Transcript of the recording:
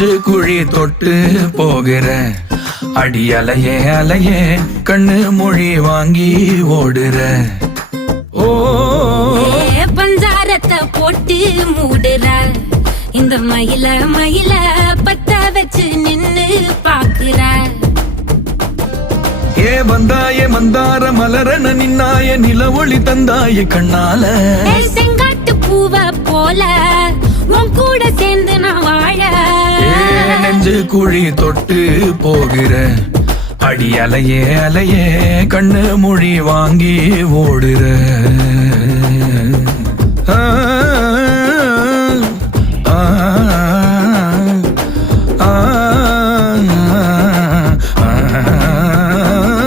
நெஞ்சு குழி தொட்டு போகிற அடி அலையே அலையே கண்ணு மொழி வாங்கி ஓடுற. ஓ பஞ்சாரத்தை போட்டு மூடுற இந்த மயில மயில பத்த வச்சு நின்னு பாக்குற. ஏ வந்தாயே மந்தார மலரன நின்னாய நில ஒளி தந்தாய கண்ணால. செங்காட்டு பூவ போல உன் கூட சேர்ந்து நான் வாழ. நெஞ்சு குழி தொட்டு போகிற அடி அலையே அலையே கண்ணு மொழி வாங்கி ஓடுற.